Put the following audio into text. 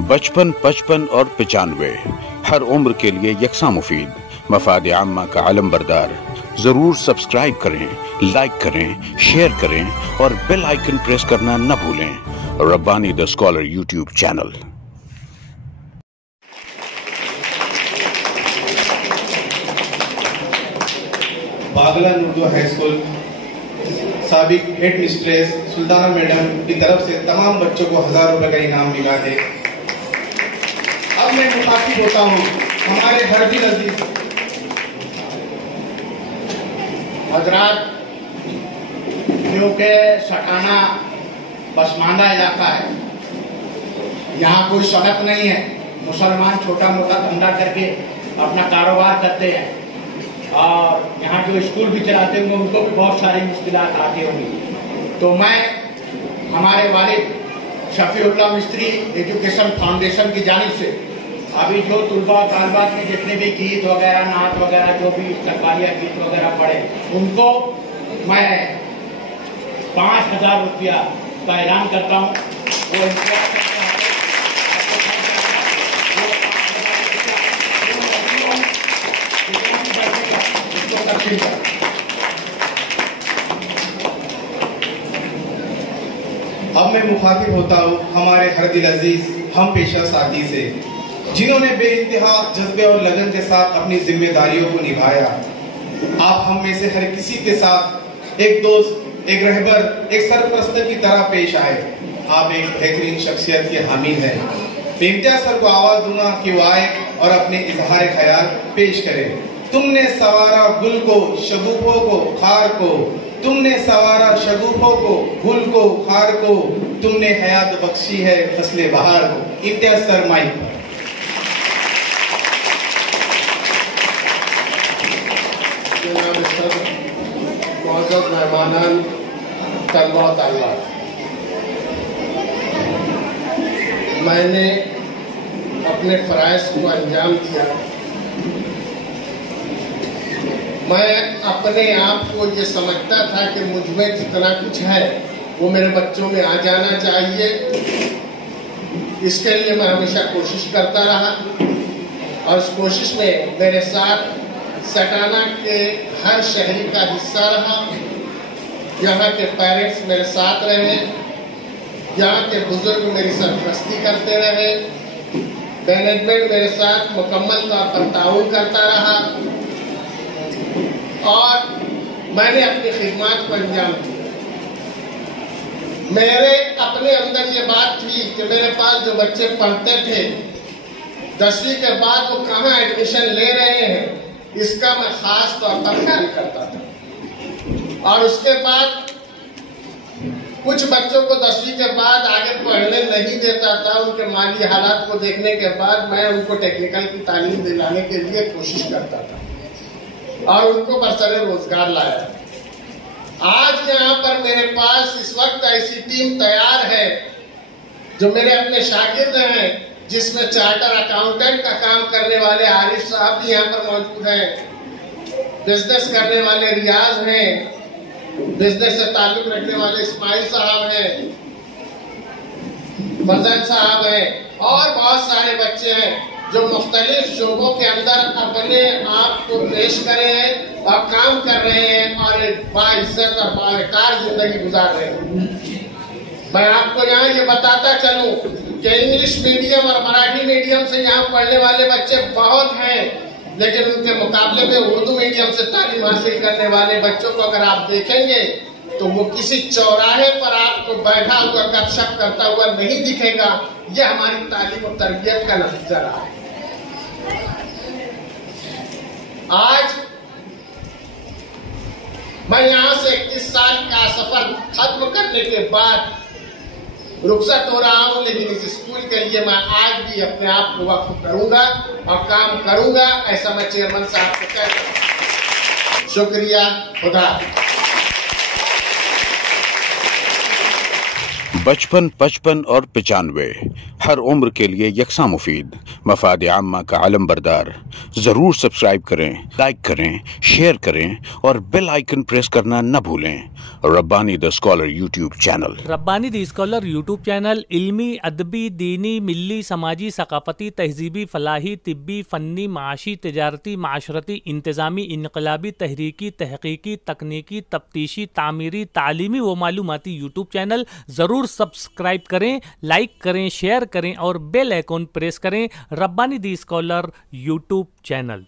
बचपन, 55 और 95 हर उम्र के लिए यकसा मुफीद, मफाद आम्मा का आलम बरदार। जरूर सब्सक्राइब करें, लाइक करें, शेयर करें और बेल आइकन प्रेस करना न भूलें। Rabbani the scholar YouTube channel. Bagla Urdu high school साबिक हेड मिस्ट्रेस सुल्ताना मैडम की तरफ से तमाम बच्चों को 1000 रुपए का इनाम मिला है। अब मैं मुखातिब होता हूँ हमारे हरदिल अजीज हजरात, क्योंकि सटाना पसमानदा इलाका है, यहाँ कोई सड़क नहीं है। मुसलमान छोटा मोटा धंधा करके अपना कारोबार करते हैं और यहाँ जो स्कूल भी चलाते होंगे उनको भी बहुत सारी मुश्किलात आती होंगी। तो मैं हमारे वालिद शफीउल्लाह मिस्त्री एजुकेशन फाउंडेशन की जानिब से अभी जो तुलबा तालबात में जितने भी गीत वगैरह, नात वगैरह, जो भी सरकारिया गीत वगैरह पढ़े, उनको मैं 5000 रुपया का ऐलान करता हूँ। वो इंतजार करता है। अब मैं मुखातिब होता हूँ हमारे हरदिल अजीज हम पेशा साथी से, जिन्होंने बेइंतहा जज्बे और लगन के साथ अपनी जिम्मेदारियों को निभाया। आप हम में से हर किसी के साथ एक दोस्त, एक रहबर, एक सरपरस्त की तरह पेश आए। आप एक बेहतरीन शख्सियत के हामिल हैं। इम्तियाज सर को आवाज दूंगा कि वो आए और अपने इजहार ख्याल पेश करें। तुमने सवारा गुल को, शगुफों को, खार को, तुमने सवारा शगुफों को, गुल को, खार को, तुमने हयात बख्शी है फसले बहार को। इम्तियाज सर माइक पर। मौजूद मेहमानान, तलबा तालिबात, मैंने अपने फराइज को अंजाम दिया। मैं अपने आप को ये समझता था कि मुझ में जितना कुछ है वो मेरे बच्चों में आ जाना चाहिए। इसके लिए मैं हमेशा कोशिश करता रहा और इस कोशिश में मेरे साथ सटाना के हर शहरी का हिस्सा रहा। यहाँ के पेरेंट्स मेरे साथ रहे, यहाँ के बुजुर्ग मेरी सरपरस्ती करते रहे, मैनेजमेंट मेरे साथ मुकम्मल तौर पर ताउन करता रहा और मैंने अपनी खिदमत को अंजाम दिया। मेरे अपने अंदर ये बात थी कि मेरे पास जो बच्चे पढ़ते थे 10वीं के बाद वो कहाँ एडमिशन ले रहे हैं, इसका मैं खास तौर पर ख्याल करता था। और उसके बाद कुछ बच्चों को 10वीं के बाद आगे पढ़ने नहीं देता था। उनके माली हालात को देखने के बाद मैं उनको टेक्निकल की तालीम दिलाने के लिए कोशिश करता था और उनको बरसरे रोजगार लाया। आज यहाँ पर मेरे पास इस वक्त ऐसी टीम तैयार है जो मेरे अपने शागिर्द हैं, जिसमें चार्टर अकाउंटेंट का काम करने वाले आरिफ साहब भी यहाँ पर मौजूद हैं, बिजनेस करने वाले रियाज हैं, बिजनेस से ताल्लुक रखने वाले इस्माइल साहब हैं, फजल साहब हैं और बहुत सारे बच्चे हैं जो मुख्तलिफ शोबों के अंदर अपने आप को पेश करे हैं और काम कर रहे हैं और एक बाइज्जत और बावकार जिंदगी गुजार रहे हैं। मैं आपको यहाँ ये बताता चलूं कि इंग्लिश मीडियम और मराठी मीडियम से यहाँ पढ़ने वाले बच्चे बहुत हैं, लेकिन उनके मुकाबले में उर्दू मीडियम से तालीम हासिल करने वाले बच्चों को अगर आप देखेंगे तो वो किसी चौराहे पर आपको बैठा हुआ गपशप करता हुआ नहीं दिखेगा। यह हमारी तालीम और तरबियत का नतीजा रहा है। आज मैं यहाँ से 21 साल का सफर खत्म करने के बाद रुखसत हो रहा हूँ, लेकिन इस स्कूल के लिए मैं आज भी अपने आप को वक्फ करूंगा और काम करूंगा, ऐसा मैं चेयरमैन साहब को कहता हूँ। शुक्रिया, खुदा। बचपन, 55 और 95 हर उम्र के लिए यकसा मुफीद, मफाद आम्मा का आलम बरदार। जरूर सब्सक्राइब करें, लाइक करें, शेयर करें और बेल आइकन प्रेस करना न भूलें। Rabbani the scholar YouTube channel. Rabbani the scholar YouTube channel इल्मी, अदबी, दीनी, मिल्ली, समाजी, सकाफती, तहजीबी, फलाही, तिब्बी, फ़न्नी, माशी, तिजारती, माशरती, इंतज़ामी, इनकलाबी, तहरीकी, तहकीकी, तकनीकी, तफ्तीशी, तामीरी, तालीमी व मालूमाती यूट्यूब चैनल। ज़रूर सब्सक्राइब करें, लाइक करें, शेयर करें और बेल आइकन प्रेस करें। Rabbani the scholar YouTube channel.